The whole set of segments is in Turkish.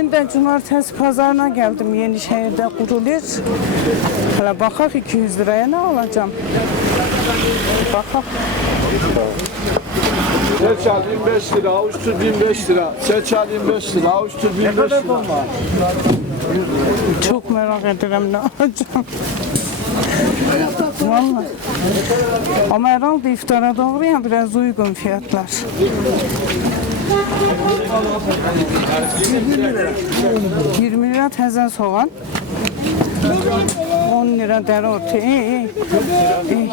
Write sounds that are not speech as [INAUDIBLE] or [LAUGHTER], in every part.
Bugün de cumartesi pazarına geldim. Yenişehir'de kuruluyor. Hala bakak 200 liraya ne alacağım? Bakak. Seçal 25 lira, avuç tut 25 lira. Seçal 25 lira, avuç tut 25 lira. Çok merak ederim ne alacağım. Vallahi. Ama herhalde iftara doğru ya biraz uygun fiyatlar. 20 lira teze soğan. 10 lira dereotu. İyi iyi. iyi.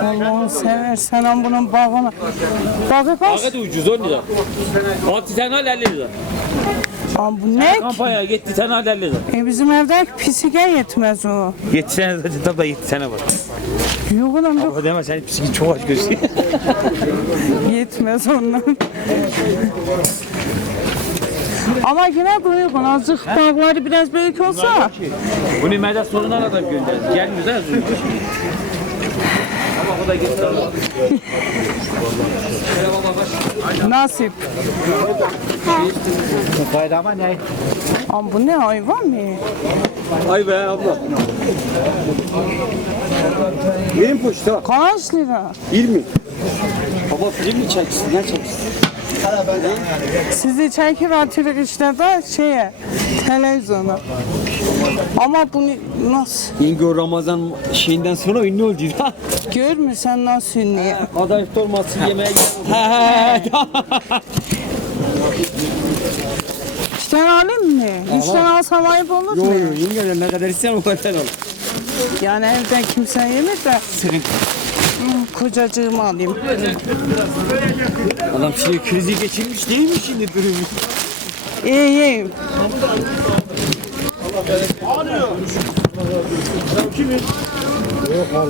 Allah'ını seversen ama bunun bağına. Bağı kaç? Hadi ucuz 10 lira. 6 tane al 50 lira. Ama bu ne? Kampanya 7 tane al 50 lira. E bizim evdeki pisike yetmez o. 7 tane zaten tam da 7 tane var. Yok ulan yok. O deme sen psikin çok aç gözü. [LAUGHS] Yetmez ondan. Ama yine de uygun. Azıcık bağları biraz büyük olsa. Bunu medet sorunlar adam gönderdi. Gelmiyor da yazıyor. Nasip. Bayrama ne? Ama bu ne hayvan mı? Ay be abla. Benim poşet ha. Kaç lira? 20. Baba film mi çeksin? Ne çeksin? Sizi çekir atırık işte de şeye televizyona. Ama bunu nasıl? Yenge Ramazan şeyinden sonra ünlü oldu. Görmürsen nasıl ünlü ya? Kadayıf dolması yemeğe tane alayım mı? Tane alsam ayıp olur mu? Yenge ne kadar isteyen o kadar al. Yani evde kimse yemir de. Hmm, kocacığımı alayım. Adam şey krizi geçirmiş değil mi şimdi durumu? İyi iyi.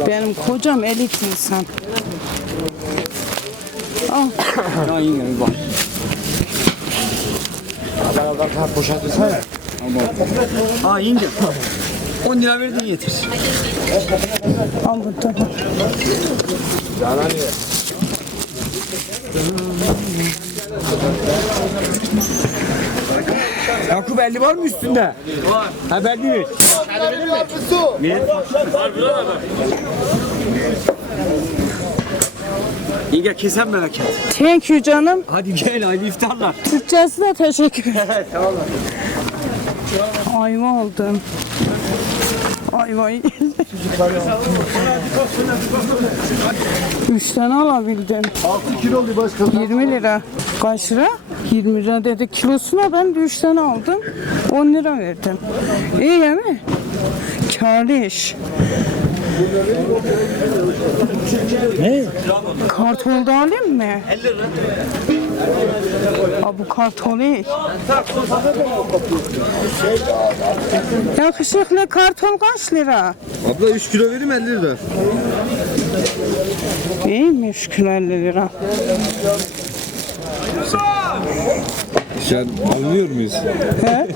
Benim kocam elit insan. Al. Yenge bir bak. Ha yenge. 10 lira verdin yeter. Al bu tamam. Yakup 50 var mı üstünde? Var. Ha belli mi? Ne? Var da var. Yenge kesen merak et. Thank you canım. Hadi gel hayırlı iftarlar. Türkçesi de teşekkür ederim. Ayva oldum. Ayvayı. Üç tane alabildim. 6 kilo oluyor başkanım. 20 lira. Kaç lira? 20 lira dedi. Kilosuna ben de 3 tane aldım. 10 lira verdim. İyi değil mi? Kârlı iş. Ne? Kartol da alayım mı? 50 lira. Aa, bu kartol iyi. Yakışıklı kartol kaç lira? Abla 3 kilo vereyim 50 lira. İyiymiş kilo 50 lira. Sen anlıyor muyuz? He?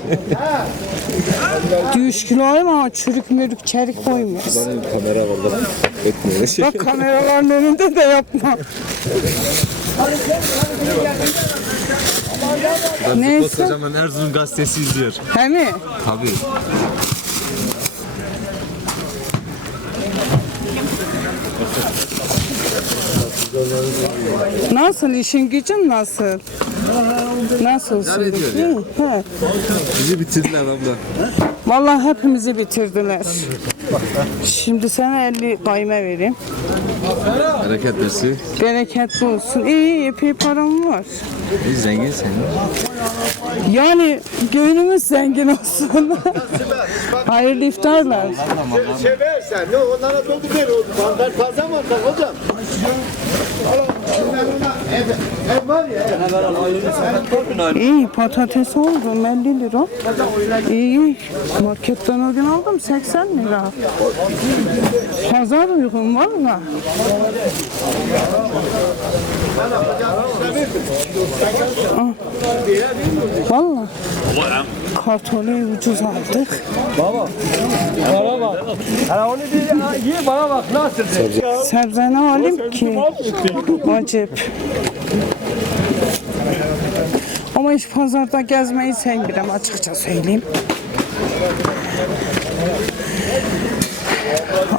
3 kilo ama çürük mürük çerik koymuş. Kamera var da. Bak kameraların önünde de yapma. Neyse. Kocaman Erzurum gazetesi izliyor. He mi? Tabii. Nasıl işin gücün nasıl? Nasılsın? ediyor he. Bizi bitirdiler abla. Vallahi hepimizi bitirdiler. Şimdi sana 50 kayme vereyim. Hareket etmesi. Bereketli olsun. İyi, iyi epey param var. Biz zengin sen. Yani gönlümüz zengin olsun. [LAUGHS] Hayırlı iftarlar. Seversen ne onlara doldu ver oldu. Bandar fazla mı var hocam? Ev var ya. İyi patates oldu 50 lira. İyi marketten o gün aldım 80 lira. Pazar uygun valla. Valla. Kartonu ucuz aldık. Bana bak. Hala onu bir ye bana bak nasıl? Sebze ne alayım ki? Acip. Ama hiç pazarda gezmeyi sevmiyorum açıkça söyleyeyim.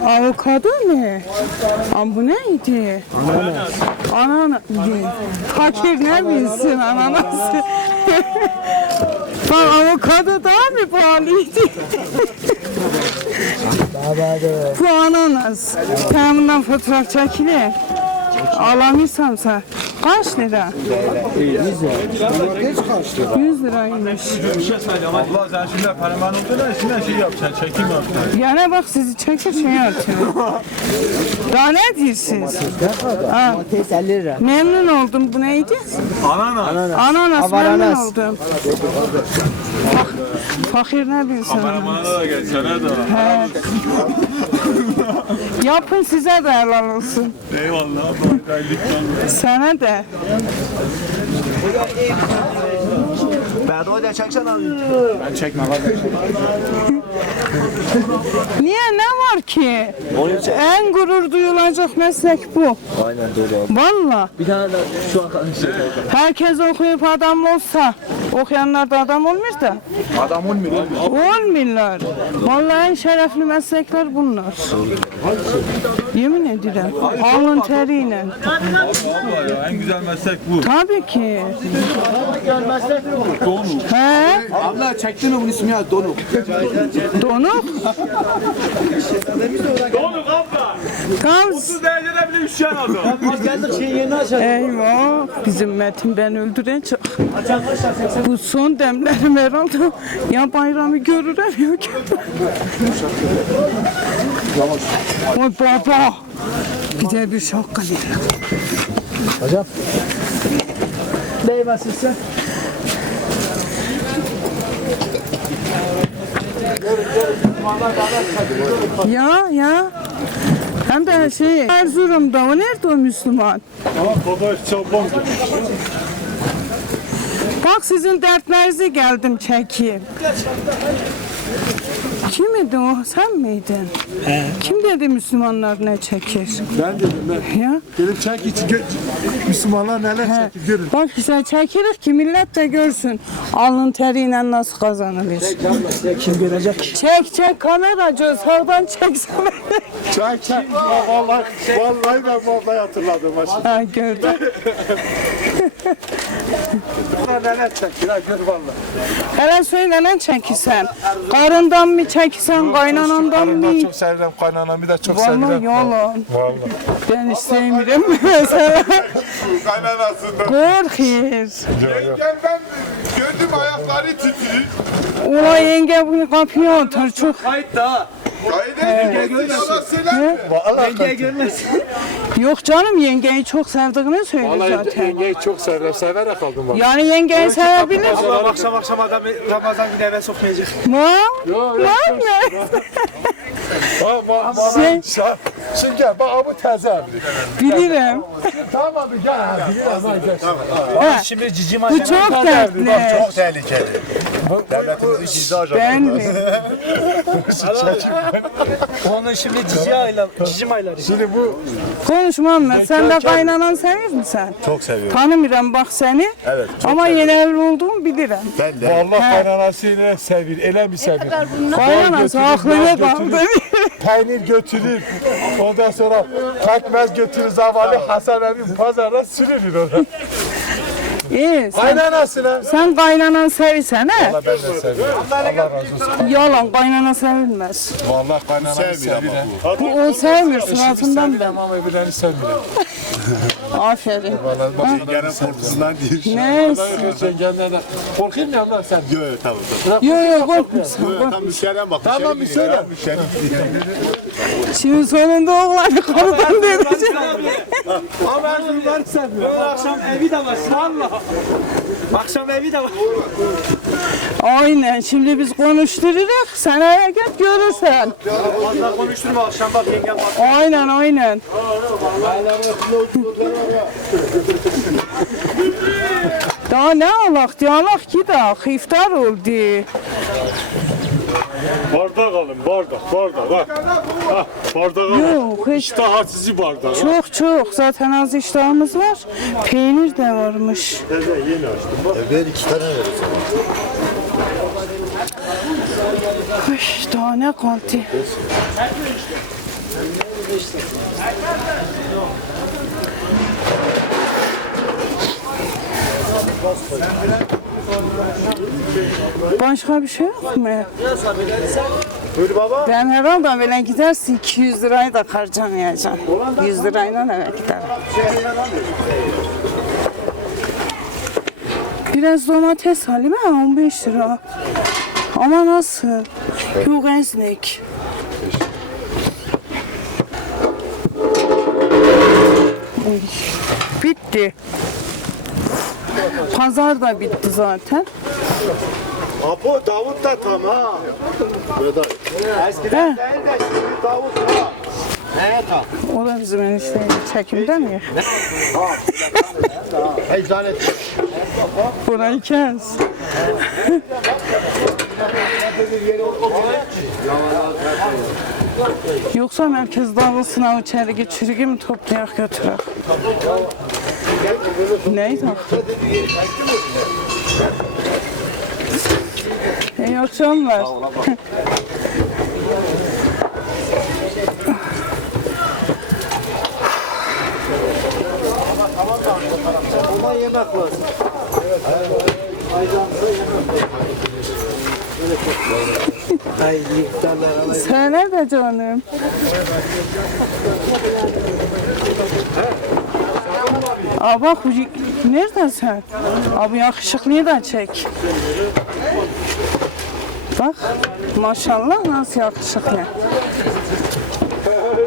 Avokado ne? Aa, bu neydi? Ananas. Ananas. Fakir ne bilsin ananası? Bak avokado daha mı pahalıydı? Bu ananas. Sen bundan fotoğraf çekilir. Alamıyorsam sen. Kaç lira? 100 liraymış. Allah sen şimdi paraman oldu da şimdi şey yapacaksın, çekim yapacaksın. Yana bak sizi çekir şey atıyor. Daha ne diyorsunuz? Ha. 50 lira. Memnun oldum. Bu neydi? Ananas. Ananas memnun Avaranas. oldum. Bak, fakir ne bilsin. Paramana da gel, sana da. He. Yapın size de helal olsun. Eyvallah. Bayraklıktan. Sana da. Berdoğan da çeksen abi. Niye ne var ki? En gurur duyulacak meslek bu. Aynen doğru abi. Valla. Bir tane de şu an Herkes okuyup adam olsa, okuyanlar da adam olmuyor da. Adam olmuyor. Olmuyorlar. Vallahi en şerefli meslekler bunlar. Yemin ederim. Alın teriyle. Ya en güzel meslek bu. Tabii ki. He? Abla çektin mi bunun ismi ya Donuk. Donuk. Donuk abla. Tam Derecede bile üşüyen adam. Biz geldik şeyin yerini açalım. Eyvah, bizim Metin beni öldürecek. Bu son demlerim herhalde. Ya bayramı görürüm yok. Oy baba. Bir de bir şapka verin. Değmesin sen. Ya ya. Hem de şey Erzurum'da o nerede o Müslüman? Ama baba çabuk. Bak sizin dertlerinizi geldim çekeyim. Kim idi o? Sen miydin? Kim dedi Müslümanlar ne çekir? Ben dedim ben. Ya. Dedim çek iç gö- Müslümanlar neler He. çekip görün. Bak işte çekilir ki millet de görsün. Alın teriyle nasıl kazanılır. Kim görecek? Çek çek kameracı sağdan çeksene. Çek çek. Vallahi, [LAUGHS] vallahi ben vallahi hatırladım. ha gördüm. [LAUGHS] Bunlar neler çekir ha gör vallahi. Hele söyle ne çekirsen? Karından mı çekirsen, kaynanandan mı? Çok severim, kaynanamı da çok Vallahi severim. yalan. Vallahi. Ben hiç sevmiyorum [LAUGHS] mesela. Kaynanasından. Korkuz. Gel ben gördüm ayakları titriyor. Ula yenge bunu kapıya otur çok. Kayıt da. Kaydı yalan söyler mi? Yenge görmez. Yok canım yengeyi çok sevdiğini söylüyor Vallahi zaten. yengeyi çok severim, severek aldım bak. Yani yengeyi sevebilir. Allah akşam akşam adamı Ramazan günü eve sokmayacak. Var. Var mı? Bak bak bak. Şey- Şa- Şimdi gel bak bu teyze abi. Bilirim. Tamam abi gel abi. Gel. Şimdi cici Bu çok dertli. tehlikeli. Devletimizin gizli ajanı. Ben mi? Onun şimdi cici aylar, cicim ayları. Şimdi bu Konuşmam ben. Sen de kaynanan sevir misin? Çok seviyorum. Tanımıyorum bak seni. Evet. Ama yeni evli olduğumu bilirim. Ben de. vallahi kaynanasıyla sevir, ele mi sevir? Kaynanası götürür, aklına kaldı. Peynir götürür. Ondan sonra pekmez götürür zavallı Hasan emin pazara sürülür ona. İyi. Sen, Kaynanasına. sen kaynanan sevirsen he? Allah ben de seviyorum. Allah razı olsun. Yalan kaynana sevilmez. Vallahi kaynanamı Sevmiyor sevir. ama. Bu o sevmiyor suratından ben. Ama öbürlerini sevmiyor. Aferin. Vallahi bak. Yengenin korkusundan değil. Neyse. Yengenler de. Korkuyor mu lan sen? Yok yok tamam tamam. Yok yok korkmuyorsun. Yok, Tam müşteriden bak. Tamam, müşteri. Müşteri. Şimdi sonunda oğlanı [LAUGHS] konudan Ama Erzurum var sen. Böyle akşam evi de var. Valla. Akşam evi de var. Aynen şimdi biz konuştururuz sen eve git görürsen. Fazla konuşturma akşam bak yengem bak. Aynen aynen. Daha ne alak diyalak gidak iftar oldu. Bardak alın bardak bardak bak. Ha, bardak alın. Yok hiç İştaha sizi bardak. çok çok zaten az iştahımız var. Peynir de varmış. Teze yeni açtım. Bak. Ver iki tane ver o zaman. Ay, daha ne kaldı? Başka bir şey yok mu? Buyur baba. Ben herhalde böyle giderse 200 lirayı da harcamayacağım. 100 lirayla eve giderim. Biraz domates alayım ha 15 lira. Ama nasıl? Yok esnek. Bitti. Pazar da bitti zaten. Apo Davut da tam ha. Eskiden değil de şimdi Davut ha. He tamam. o da bizim enişteyle çekimde mi? Hey zanet. Burayı kes. Yoksa merkez davasına içeri geçirgi mi toplayak götürək? Neydi? İyi akşamlar. Buna yemek var. İftarlar alayım. Sen nerede canım? Aa bak bu- nereden sen? Abi yakışıklıyı da çek. Bak maşallah nasıl yakışıklı.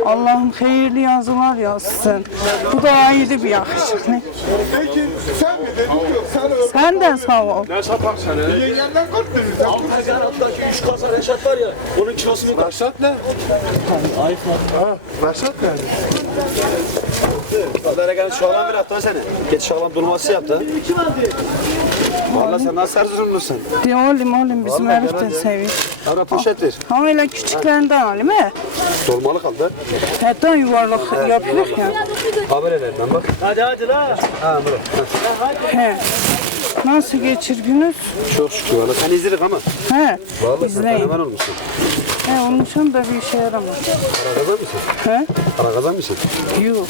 Allah'ım hayırlı yazılar yazsın. Bu da ayrı bir yakışıklı. Peki sen mi dedin yok sen öyle. Sen de sağ ol. Ne sapak sen hele? Yengenden korktun sen. Yanımdaki 3 kasa Reşat var ya. Onun kilosunu Reşat ne? Ayıp Ha, Reşat ne? Habere geldi şahlan bir hafta seni. Geç şahlan durması yaptı. Valla sen nasıl Erzurumlusun? De oğlum oğlum bizim herif de seviyor. Ara poşet ver. Ama öyle küçüklerinden alayım he. Dolmalı kaldı. Hatta yuvarlak yapıyoruz ya. Haber eder ben bak. Hadi hadi la. Ha bro. He. Nasıl geçirginiz? Çok şükür valla. Sen izledik ama. He. Valla sen İzleyin. hemen olmuşsun. He olmuşum da bir işe yaramaz. Para kazan mısın? He? Para kazan mısın? Yok.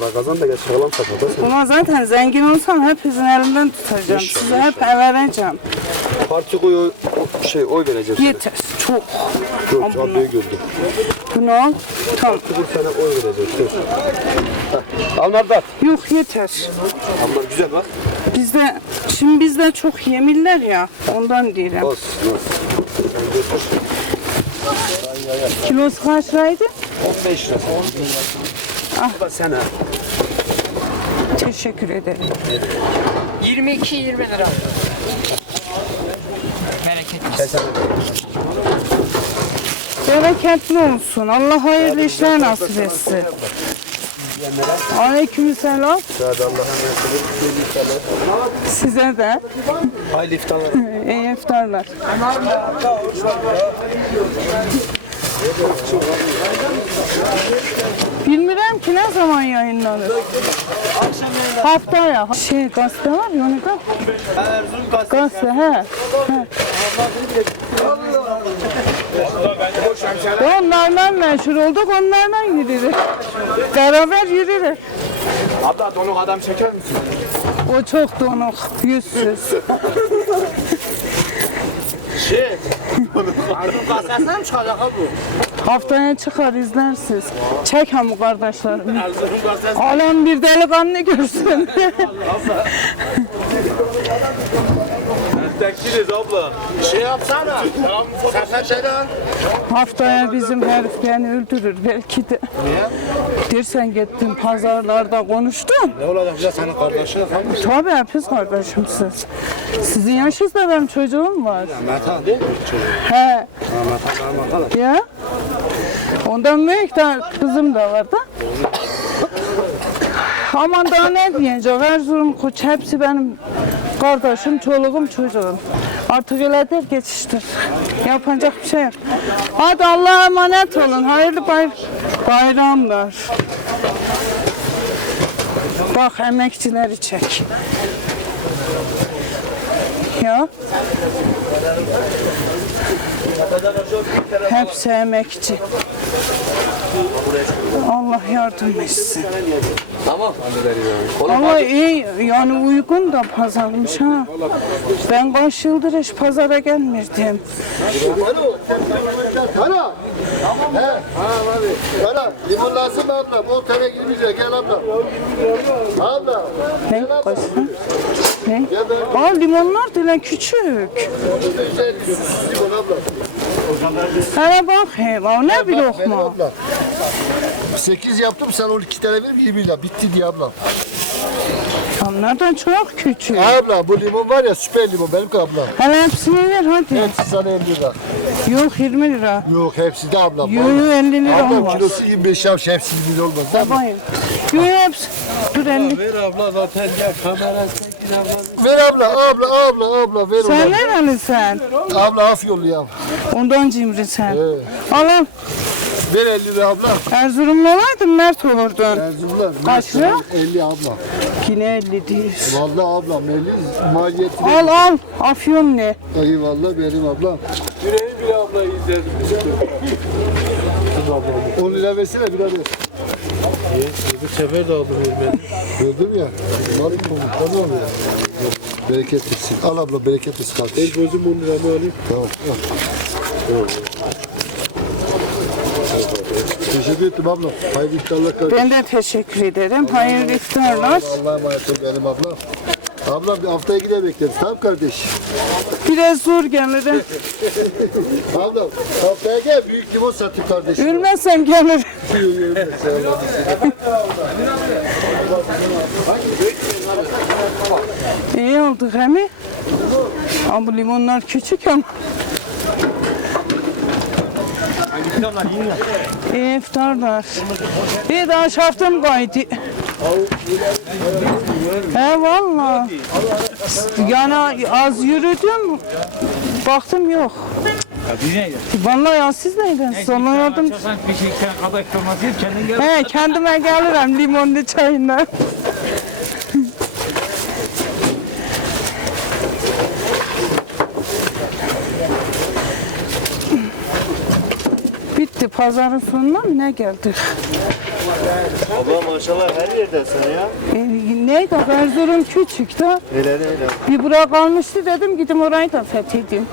Para kazan da geç şahlan sapata sen. Ama zaten zengin olsam hepinizin elinden tutacağım. Size hep vereceğim. Parti koy oy, o- şey oy vereceğiz. Yeter. Çok. Yok Ama bunu- radyoyu gördüm. Bunu al. Tamam. Bir tane oy vereceğiz. Dur. Heh. Al Nardat. Yok yeter. Bunlar güzel bak. Bizde şimdi bizde çok yemirler ya. Ondan diyorum. Olsun. olsun. Sen götür. Kilosu kaç liraydı? 15 lira. Ah. Bu da sen ha. Teşekkür ederim. 22-20 lira. Bereket. Bereketli olsun. Allah hayırlı işler nasip etsin. Aleyküm selam. Hadi Allah'a emanet olun. Size de. Hayırlı iftarlar. İyi iftarlar. Bilmiyorum ki ne zaman yayınlanır. Haftaya. Şey gazete var ya onu da. Gazete he. he. Onlarla meşhur olduk, onlarla yürürüz. Beraber yürürüz. Abla donuk adam çeker misin? O çok donuk, yüzsüz. Gazetesinden mi çıkacak abi bu? Haftaya çıkar izlersiniz. Çek hem bu kardeşlerimi. Erzurum gazetesi. Alem bir delikanlı görsün. [LAUGHS] [LAUGHS] Gideceğiz abla. Şey yapsana. Sepetleri al. Haftaya bizim herif beni öldürür belki de. Dersen gittim pazarlarda konuştum. Ne olacak ya senin kardeşin efendim? Tabii hepiniz kardeşimsiniz. Sizin yaşınızda benim çocuğum var. Metan değil mi? He. Metan bakalım. Ya. Ondan büyük de kızım da var da. Aman daha ne diyeceğim? Erzurum koç hepsi benim kardeşim, çoluğum, çocuğum. Artık der geçiştir. Yapacak bir şey yok. Hadi Allah'a emanet olun. Hayırlı bay bayramlar. Bak emekçileri çek. Ya. Hepsi emekçi. Allah yardım etsin. Ama iyi yani uygun da pazarmış ha. Ben kaç yıldır hiç pazara gelmirdim. Kara. He. Ha abi. Kara. Limon lazım abla? Bol tane girmeyecek. Gel abla. Abla. Ne? Başka? Ne? Aa limonlar da lan küçük. Limon abla. Hele bak he, o ne bir lokma. abla. 8 yaptım sen 12 tane ver 20 lira. Bitti diye abla. Onlardan çok küçük. Abla bu limon var ya süper limon benim abla. Hele hepsini ver hadi. Hepsi sana 50 lira. Yok 20 lira. Yok hepsi de abla. Yok 50 lira Abla olmaz. kilosu 25 yaş hepsi 1 lira olmaz. mi? Bayım. Yok hepsi. Dur 50. Ver abla zaten gel kamera çekin abla. Ver abla abla abla abla ver Sen ona. nereli sen? Abla afyonlu ya. Ondan cimri sen. Evet. Al al. Ver 50 lira abla. Erzurumlu olaydın mert olurdun. Erzurumlar. Kaç lira? 50 abla. Yine 50 değil. Vallahi ablam 50 maliyeti. Al al. Afyon ne? Dayı vallahi benim ablam. Yüreği bile abla izledim. 10 lira versene bir ver. Bu sefer de aldım hürmeti. Gördüm ya. Mal tamam ya. Yok, Bereket etsin. Al abla bereket etsin kardeşim. Gözüm 10 liramı alayım. Tamam. al. Teşekkür ettim abla. Hayırlı iftarlar kardeşim. Ben de teşekkür ederim. Hayırlı iftarlar. Allah'a emanet ol benim abla. Abla bir haftaya gider bekleriz. Tamam kardeş. Biraz zor gelirim. Abla haftaya gel. Büyük limon satayım kardeşim. Ülmezsem gelirim. İyi oldu Remi. Ama bu limonlar küçük ama. İftarlar. İyi daha şaftım kaydı. He valla. Yani az yürüdüm. Baktım yok. Vallahi ya siz neyden sonra yardım. He kendime gelirim limonlu çayına. Bitti pazarın sonuna mı ne geldik? Abla maşallah her yerdesin ya. E, neydi Erzurum küçük de Öyle öyle. bir bura kalmıştı dedim gidip orayı da fethedeyim.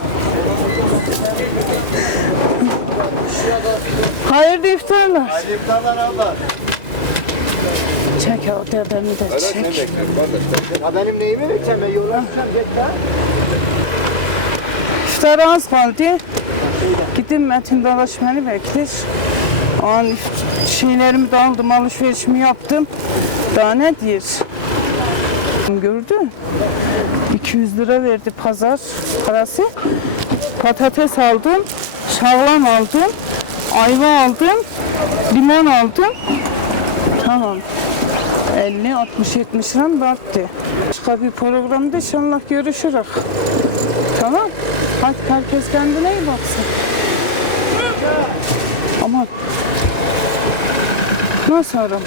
Hayırlı iftarlar. Hayırlı iftarlar abla. Çek o dedemi de çek. Ha benim neyimi vereceğim ben yola İftara az kaldı. Gidin Metin Dalaş beni bekler. An şeylerimi de aldım, alışverişimi yaptım. Daha ne diyor? Gördün? 200 lira verdi pazar parası. Patates aldım, şalgam aldım, ayva aldım, limon aldım. Tamam. 50, 60, 70 lira battı. Başka bir programda inşallah görüşürüz. Tamam. Hadi herkes kendine iyi baksın. Aman. Nasıl araba?